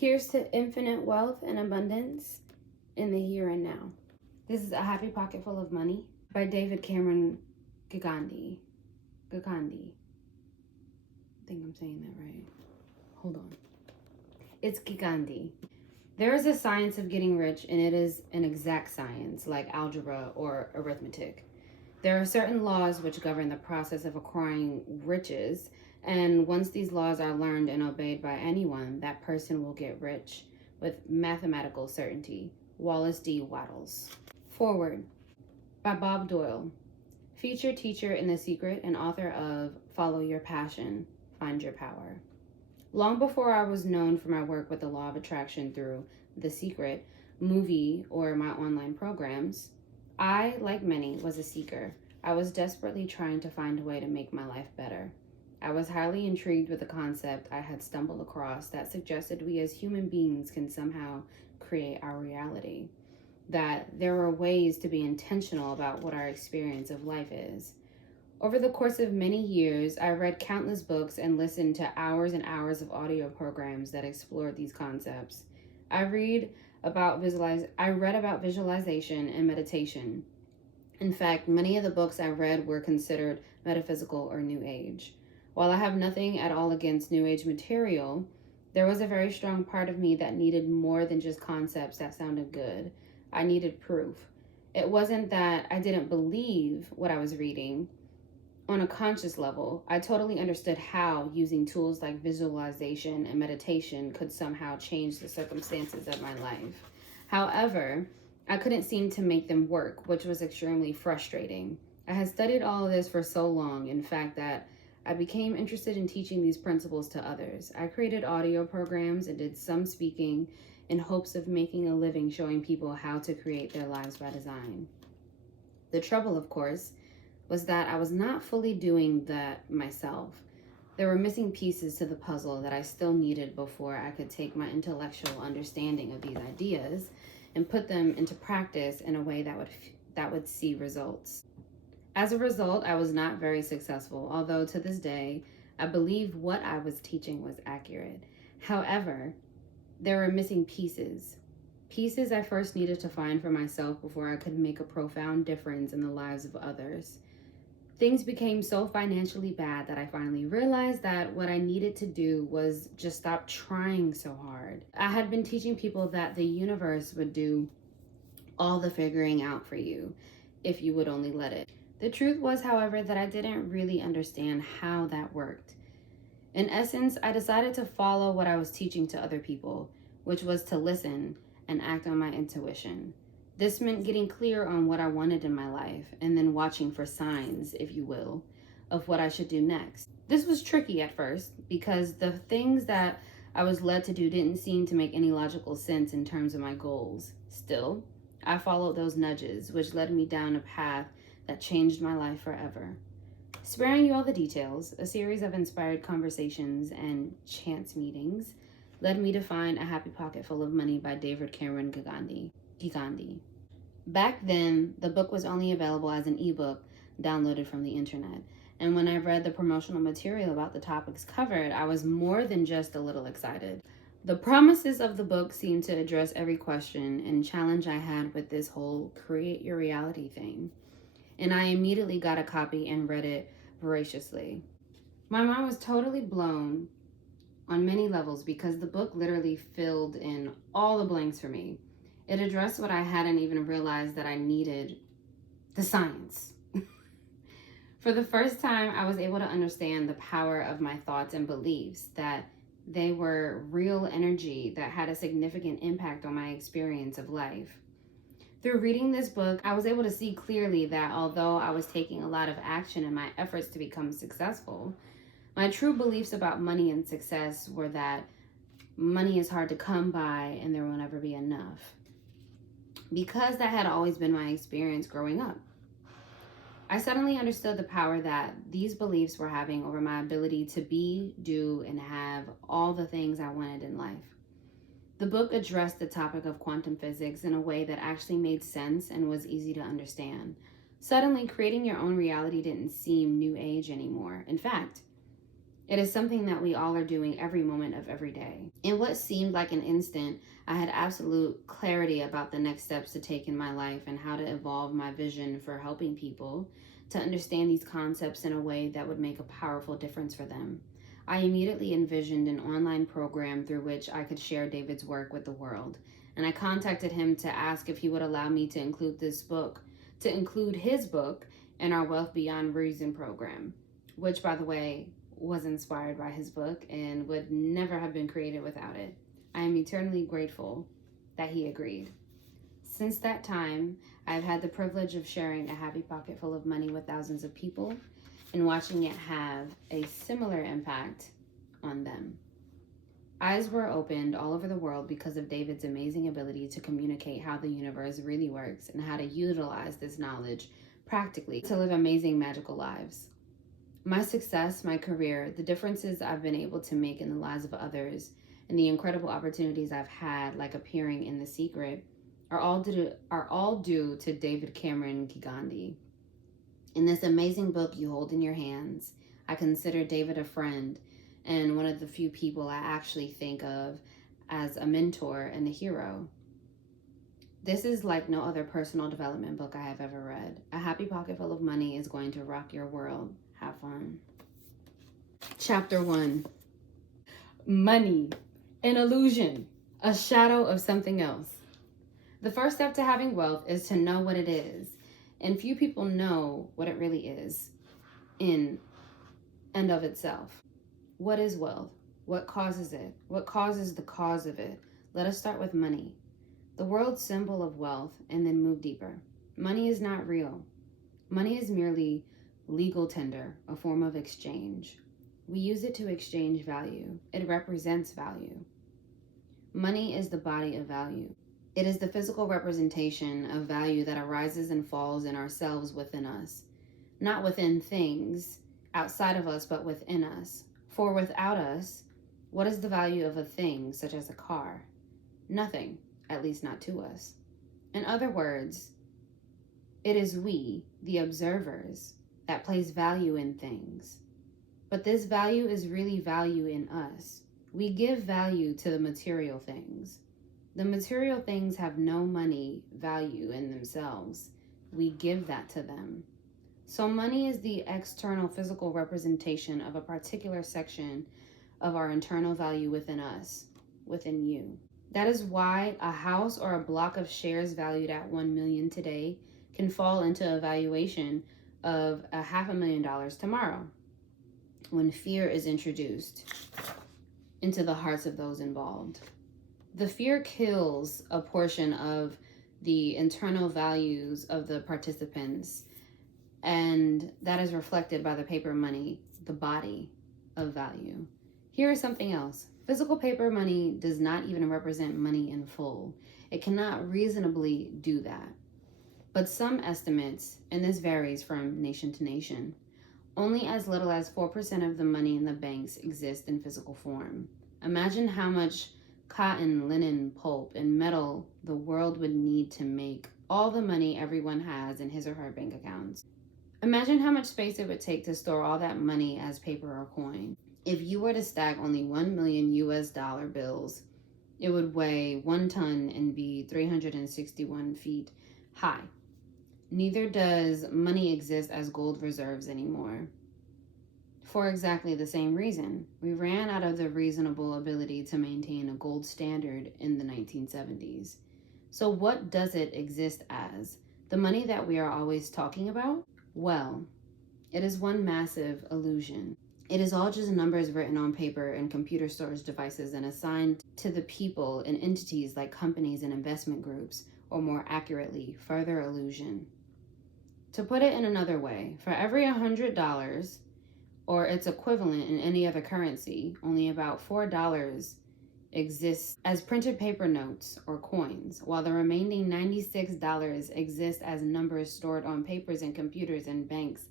Here's to infinite wealth and abundance in the here and now. This is A Happy Pocket Full of Money by David Cameron Gigandi. Gigandi. I think I'm saying that right. Hold on. It's Gigandi. There is a science of getting rich, and it is an exact science like algebra or arithmetic. There are certain laws which govern the process of acquiring riches, and once these laws are learned and obeyed by anyone, that person will get rich with mathematical certainty. Wallace D. Wattles. Forward by Bob Doyle, featured teacher in The Secret and author of Follow Your Passion, Find Your Power. Long before I was known for my work with the law of attraction through The Secret, movie, or my online programs, I, like many, was a seeker. I was desperately trying to find a way to make my life better. I was highly intrigued with the concept I had stumbled across that suggested we as human beings can somehow create our reality, that there were ways to be intentional about what our experience of life is. Over the course of many years, I read countless books and listened to hours and hours of audio programs that explored these concepts. I read about visualization and meditation. In fact, many of the books I read were considered metaphysical or New Age. While I have nothing at all against New Age material, there was a very strong part of me that needed more than just concepts that sounded good. I needed proof. It wasn't that I didn't believe what I was reading. On a conscious level, I totally understood how using tools like visualization and meditation could somehow change the circumstances of my life. However, I couldn't seem to make them work, which was extremely frustrating. I had studied all of this for so long, in fact, that I became interested in teaching these principles to others. I created audio programs and did some speaking in hopes of making a living showing people how to create their lives by design. The trouble, of course, was that I was not fully doing that myself. There were missing pieces to the puzzle that I still needed before I could take my intellectual understanding of these ideas and put them into practice in a way that would see results. As a result, I was not very successful, although to this day, I believe what I was teaching was accurate. However, there were missing pieces I first needed to find for myself before I could make a profound difference in the lives of others. Things became so financially bad that I finally realized that what I needed to do was just stop trying so hard. I had been teaching people that the universe would do all the figuring out for you if you would only let it. The truth was, however, that I didn't really understand how that worked. In essence, I decided to follow what I was teaching to other people, which was to listen and act on my intuition. This meant getting clear on what I wanted in my life and then watching for signs, if you will, of what I should do next. This was tricky at first because the things that I was led to do didn't seem to make any logical sense in terms of my goals. Still, I followed those nudges, which led me down a path that changed my life forever. Sparing you all the details, a series of inspired conversations and chance meetings led me to find A Happy Pocket Full of Money by David Cameron Gigandi. Back then, the book was only available as an ebook downloaded from the internet. And when I read the promotional material about the topics covered, I was more than just a little excited. The promises of the book seemed to address every question and challenge I had with this whole create your reality thing. And I immediately got a copy and read it voraciously. My mind was totally blown on many levels because the book literally filled in all the blanks for me. It addressed what I hadn't even realized that I needed: the science. For the first time, I was able to understand the power of my thoughts and beliefs, that they were real energy that had a significant impact on my experience of life. Through reading this book, I was able to see clearly that although I was taking a lot of action in my efforts to become successful, my true beliefs about money and success were that money is hard to come by and there will never be enough. Because that had always been my experience growing up, I suddenly understood the power that these beliefs were having over my ability to be, do, and have all the things I wanted in life. The book addressed the topic of quantum physics in a way that actually made sense and was easy to understand. Suddenly, creating your own reality didn't seem new age anymore. In fact, It is something that we all are doing every moment of every day. In what seemed like an instant, I had absolute clarity about the next steps to take in my life and how to evolve my vision for helping people to understand these concepts in a way that would make a powerful difference for them. I immediately envisioned an online program through which I could share David's work with the world, and I contacted him to ask if he would allow me to include his book in our Wealth Beyond Reason program, which, by the way, was inspired by his book and would never have been created without it. I am eternally grateful that he agreed. Since that time, I've had the privilege of sharing a happy pocket full of money with thousands of people and watching it have a similar impact on them. Eyes were opened all over the world because of David's amazing ability to communicate how the universe really works and how to utilize this knowledge practically to live amazing, magical lives. My success, my career, the differences I've been able to make in the lives of others, and the incredible opportunities I've had, like appearing in The Secret, are all due to David Cameron Gigandi. In this amazing book you hold in your hands, I consider David a friend and one of the few people I actually think of as a mentor and a hero. This is like no other personal development book I have ever read. A Happy Pocket Full of Money is going to rock your world. Have fun. Chapter 1. Money, an illusion, a shadow of something else. The first step to having wealth is to know what it is, and few people know what it really is in and of itself. What is wealth? What causes it? What causes the cause of it? Let us start with money, the world's symbol of wealth, and then move deeper. Money is not real. Money is merely legal tender, a form of exchange. We use it to exchange value. It represents value. Money is the body of value. It is the physical representation of value that arises and falls in ourselves within us, not within things outside of us, but within us. For without us, what is the value of a thing such as a car? Nothing, at least not to us. In other words, it is we, the observers, that place value in things. But this value is really value in us. We give value to the material things. The material things have no money value in themselves. We give that to them. So money is the external physical representation of a particular section of our internal value within us, within you. That is why a house or a block of shares valued at $1 million today can fall into a valuation of $500,000 tomorrow when fear is introduced into the hearts of those involved. The fear kills a portion of the internal values of the participants, and that is reflected by the paper money, the body of value. Here is something else. Physical paper money does not even represent money in full. It cannot reasonably do that. But some estimates, and this varies from nation to nation, only as little as 4% of the money in the banks exist in physical form. Imagine how much cotton, linen, pulp, and metal the world would need to make all the money everyone has in his or her bank accounts. Imagine how much space it would take to store all that money as paper or coin. If you were to stack only 1 million US dollar bills, it would weigh 1 ton and be 361 feet high. Neither does money exist as gold reserves anymore. For exactly the same reason, we ran out of the reasonable ability to maintain a gold standard in the 1970s. So what does it exist as? The money that we are always talking about? Well, it is one massive illusion. It is all just numbers written on paper and computer storage devices and assigned to the people and entities like companies and investment groups, or more accurately, further illusion. To put it in another way, for every $100 or its equivalent in any other currency, only about $4 exists as printed paper notes or coins, while the remaining $96 exist as numbers stored on papers and computers in banks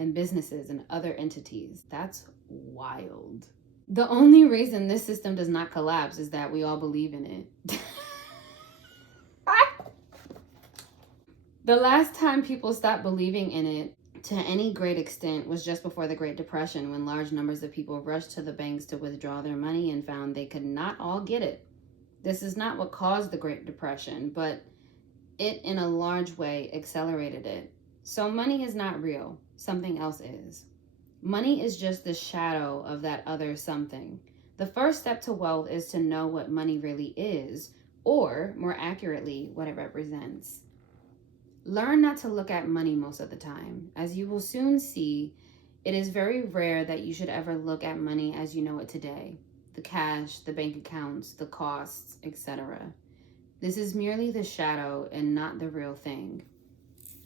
and businesses and other entities. That's wild. The only reason this system does not collapse is that we all believe in it. The last time people stopped believing in it to any great extent was just before the Great Depression, when large numbers of people rushed to the banks to withdraw their money and found they could not all get it. This is not what caused the Great Depression, but it in a large way accelerated it. So money is not real, something else is. Money is just the shadow of that other something. The first step to wealth is to know what money really is, or more accurately, what it represents. Learn not to look at money most of the time. As you will soon see, it is very rare that you should ever look at money as you know it today. The cash, the bank accounts, the costs, etc. This is merely the shadow and not the real thing.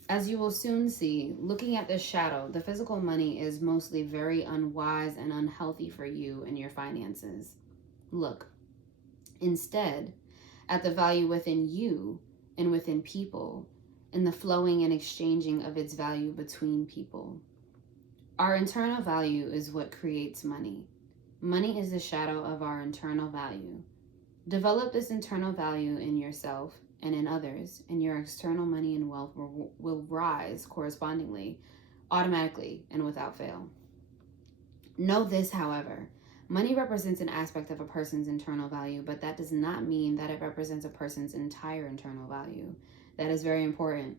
As you will soon see, looking at this shadow, the physical money is mostly very unwise and unhealthy for you and your finances. Look, instead, at the value within you and within people, and the flowing and exchanging of its value between people. Our internal value is what creates money. Money is the shadow of our internal value. Develop this internal value in yourself and in others, and your external money and wealth will rise correspondingly, automatically, and without fail. Know this, however. Money represents an aspect of a person's internal value, but that does not mean that it represents a person's entire internal value. That is very important.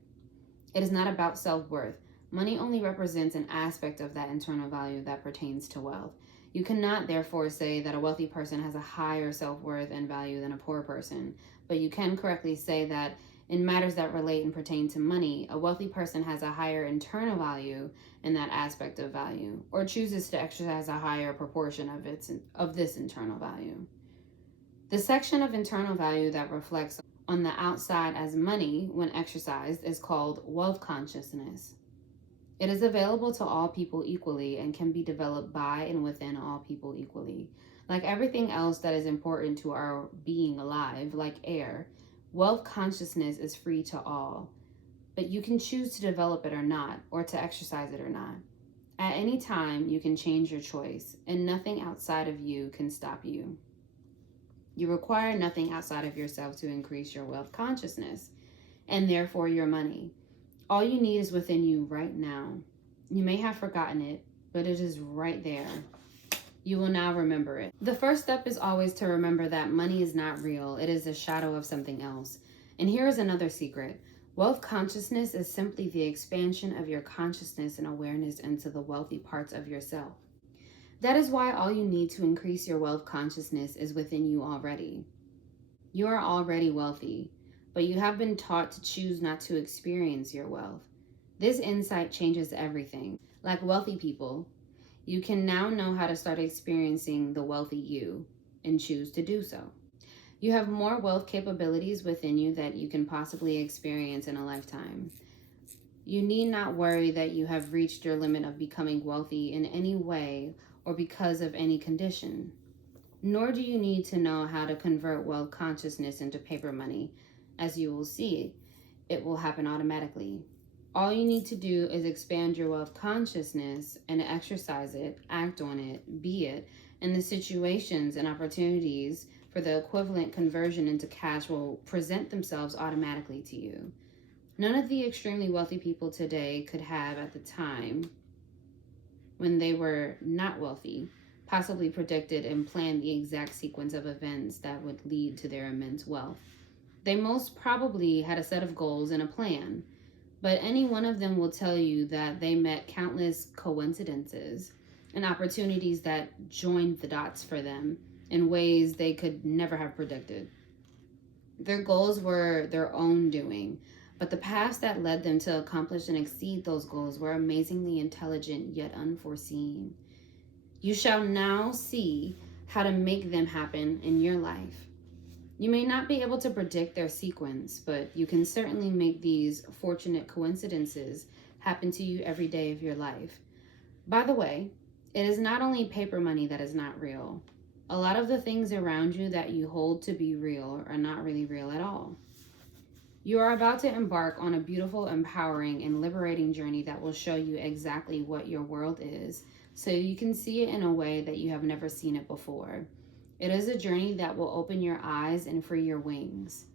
It is not about self-worth. Money only represents an aspect of that internal value that pertains to wealth. You cannot therefore say that a wealthy person has a higher self-worth and value than a poor person, but you can correctly say that in matters that relate and pertain to money, a wealthy person has a higher internal value in that aspect of value, or chooses to exercise a higher proportion of this internal value. The section of internal value that reflects on the outside as money when exercised is called wealth consciousness. It is available to all people equally and can be developed by and within all people equally. Like everything else that is important to our being alive, like air, wealth consciousness is free to all, but you can choose to develop it or not, or to exercise it or not. At any time, you can change your choice, and nothing outside of you can stop you. You require nothing outside of yourself to increase your wealth consciousness, and therefore your money. All you need is within you right now. You may have forgotten it, but it is right there. You will now remember it. The first step is always to remember that money is not real. It is a shadow of something else. And here is another secret. Wealth consciousness is simply the expansion of your consciousness and awareness into the wealthy parts of yourself. That is why all you need to increase your wealth consciousness is within you already. You are already wealthy, but you have been taught to choose not to experience your wealth. This insight changes everything. Like wealthy people, you can now know how to start experiencing the wealthy you and choose to do so. You have more wealth capabilities within you that you can possibly experience in a lifetime. You need not worry that you have reached your limit of becoming wealthy in any way or because of any condition. Nor do you need to know how to convert wealth consciousness into paper money. As you will see, it will happen automatically. All you need to do is expand your wealth consciousness and exercise it, act on it, be it, and the situations and opportunities for the equivalent conversion into cash will present themselves automatically to you. None of the extremely wealthy people today could have at the time when they were not wealthy, possibly predicted and planned the exact sequence of events that would lead to their immense wealth. They most probably had a set of goals and a plan, but any one of them will tell you that they met countless coincidences and opportunities that joined the dots for them in ways they could never have predicted. Their goals were their own doing, but the paths that led them to accomplish and exceed those goals were amazingly intelligent yet unforeseen. You shall now see how to make them happen in your life. You may not be able to predict their sequence, but you can certainly make these fortunate coincidences happen to you every day of your life. By the way, it is not only paper money that is not real. A lot of the things around you that you hold to be real are not really real at all. You are about to embark on a beautiful, empowering, and liberating journey that will show you exactly what your world is, so you can see it in a way that you have never seen it before. It is a journey that will open your eyes and free your wings.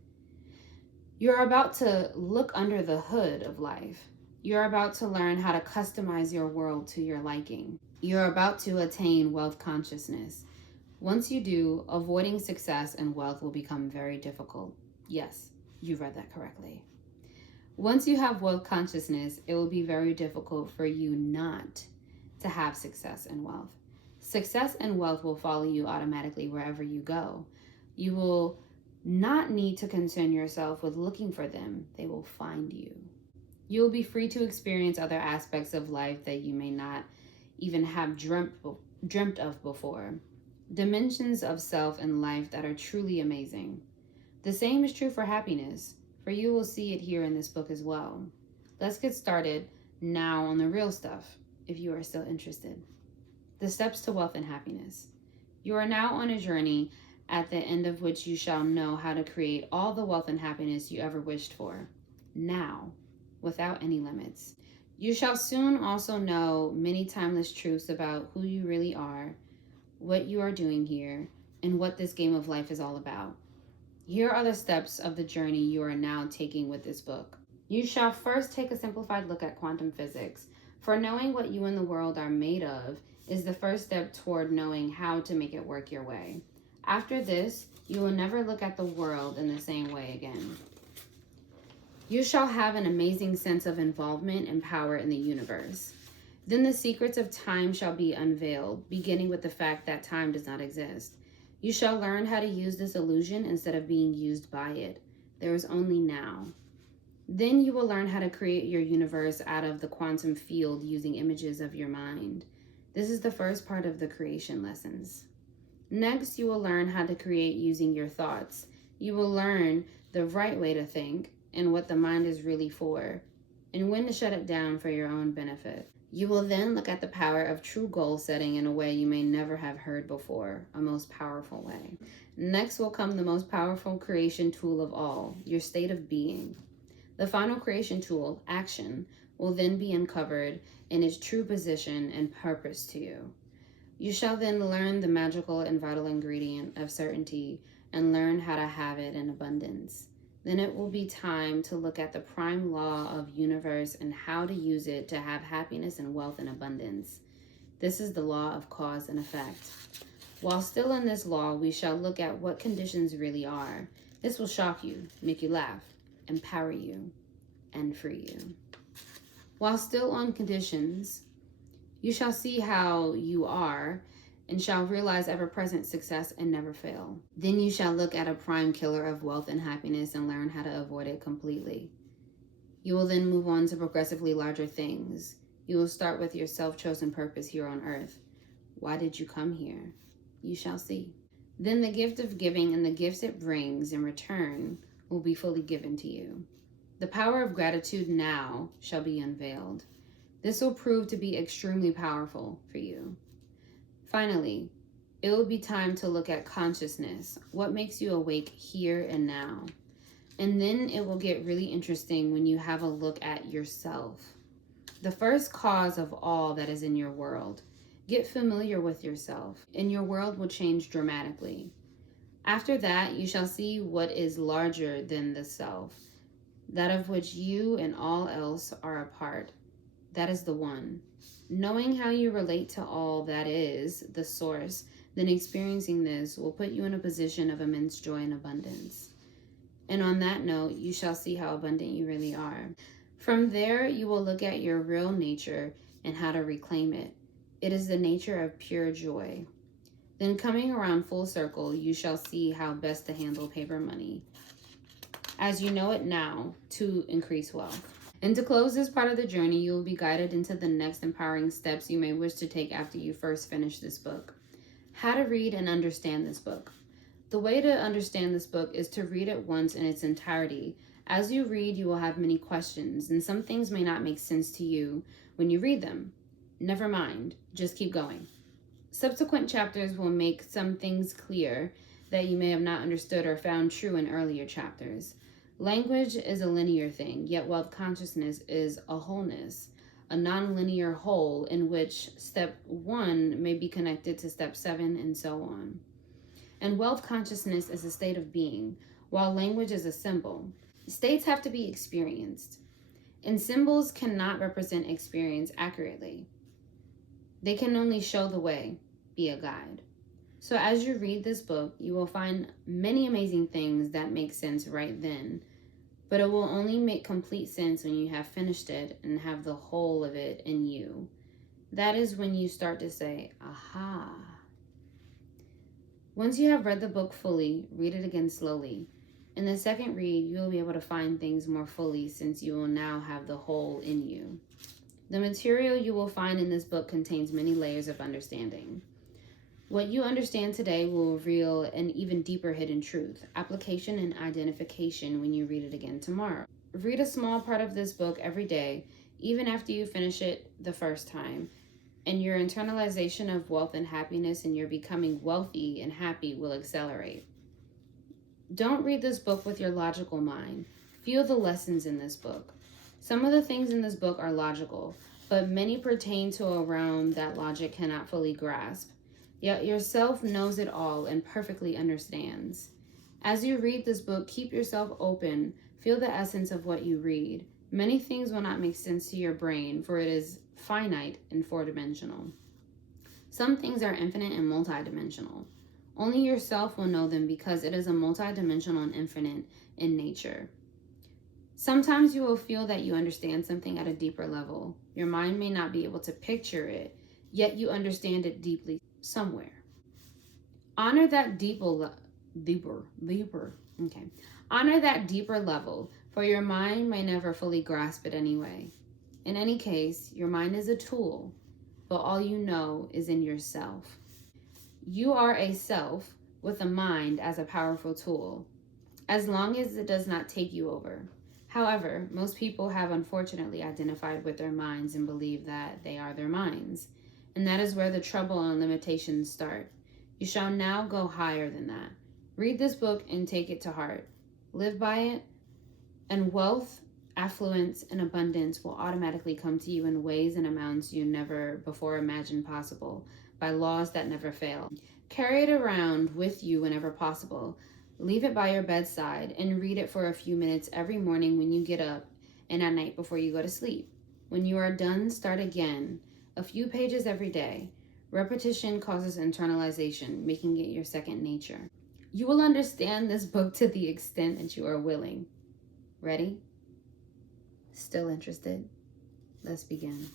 You are about to look under the hood of life. You're about to learn how to customize your world to your liking. You're about to attain wealth consciousness. Once you do, avoiding success and wealth will become very difficult. Yes, you read that correctly. Once you have wealth consciousness, it will be very difficult for you not to have success and wealth. Success and wealth will follow you automatically wherever you go. You will not need to concern yourself with looking for them, they will find you. You will be free to experience other aspects of life that you may not even have dreamt of before. Dimensions of self and life that are truly amazing. The same is true for happiness, for you will see it here in this book as well. Let's get started now on the real stuff, if you are still interested. The steps to wealth and happiness. You are now on a journey at the end of which you shall know how to create all the wealth and happiness you ever wished for, now, without any limits. You shall soon also know many timeless truths about who you really are, what you are doing here, and what this game of life is all about. Here are the steps of the journey you are now taking with this book. You shall first take a simplified look at quantum physics, for knowing what you and the world are made of is the first step toward knowing how to make it work your way. After this, you will never look at the world in the same way again. You shall have an amazing sense of involvement and power in the universe. Then the secrets of time shall be unveiled, beginning with the fact that time does not exist. You shall learn how to use this illusion instead of being used by it. There is only now. Then you will learn how to create your universe out of the quantum field using images of your mind. This is the first part of the creation lessons. Next, you will learn how to create using your thoughts. You will learn the right way to think and what the mind is really for, and when to shut it down for your own benefit. You will then look at the power of true goal setting in a way you may never have heard before, a most powerful way. Next will come the most powerful creation tool of all, your state of being. The final creation tool, action, will then be uncovered in its true position and purpose to you. You shall then learn the magical and vital ingredient of certainty and learn how to have it in abundance. Then it will be time to look at the prime law of universe and how to use it to have happiness and wealth and abundance. This is the law of cause and effect. While still in this law, we shall look at what conditions really are. This will shock you, make you laugh, empower you, and free you. While still on conditions, you shall see how you are and shall realize ever-present success and never fail. Then you shall look at a prime killer of wealth and happiness and learn how to avoid it completely. You will then move on to progressively larger things. You will start with your self-chosen purpose here on earth. Why did you come here? You shall see. Then the gift of giving and the gifts it brings in return will be fully given to you. The power of gratitude now shall be unveiled. This will prove to be extremely powerful for you. Finally, it will be time to look at consciousness, what makes you awake here and now. And then it will get really interesting when you have a look at yourself, the first cause of all that is in your world. Get familiar with yourself, and your world will change dramatically. After that, you shall see what is larger than the self, that of which you and all else are a part. That is the one. Knowing how you relate to all that is, the source, then experiencing this will put you in a position of immense joy and abundance. And on that note, you shall see how abundant you really are. From there, you will look at your real nature and how to reclaim it. It is the nature of pure joy. Then coming around full circle, you shall see how best to handle paper money, as you know it now, to increase wealth. And to close this part of the journey, you will be guided into the next empowering steps you may wish to take after you first finish this book. How to read and understand this book. The way to understand this book is to read it once in its entirety. As you read, you will have many questions, and some things may not make sense to you when you read them. Never mind, just keep going. Subsequent chapters will make some things clear that you may have not understood or found true in earlier chapters. Language is a linear thing, yet wealth consciousness is a wholeness, a non-linear whole in which step 1 may be connected to step 7 and so on. And wealth consciousness is a state of being, while language is a symbol. States have to be experienced. And symbols cannot represent experience accurately. They can only show the way, be a guide. So as you read this book, you will find many amazing things that make sense right then, but it will only make complete sense when you have finished it and have the whole of it in you. That is when you start to say, aha. Once you have read the book fully, read it again slowly. In the second read, you will be able to find things more fully since you will now have the whole in you. The material you will find in this book contains many layers of understanding. What you understand today will reveal an even deeper hidden truth, application and identification when you read it again tomorrow. Read a small part of this book every day, even after you finish it the first time, and your internalization of wealth and happiness and your becoming wealthy and happy will accelerate. Don't read this book with your logical mind. Feel the lessons in this book. Some of the things in this book are logical, but many pertain to a realm that logic cannot fully grasp. Yet yourself knows it all and perfectly understands. As you read this book, keep yourself open. Feel the essence of what you read. Many things will not make sense to your brain, for it is finite and four-dimensional. Some things are infinite and multidimensional. Only yourself will know them because it is a multidimensional and infinite in nature. Sometimes you will feel that you understand something at a deeper level. Your mind may not be able to picture it, yet you understand it deeply somewhere. Honor that Honor that deeper level, for your mind may never fully grasp it anyway. In any case, your mind is a tool, but all you know is in yourself. You are a self with a mind as a powerful tool, as long as it does not take you over. However, most people have unfortunately identified with their minds and believe that they are their minds, and that is where the trouble and limitations start. You shall now go higher than that. Read this book and take it to heart. Live by it, and wealth, affluence, and abundance will automatically come to you in ways and amounts you never before imagined possible, by laws that never fail. Carry it around with you whenever possible. Leave it by your bedside and read it for a few minutes every morning when you get up and at night before you go to sleep. When you are done, start again. A few pages every day. Repetition causes internalization, making it your second nature. You will understand this book to the extent that you are willing. Ready? Still interested? Let's begin.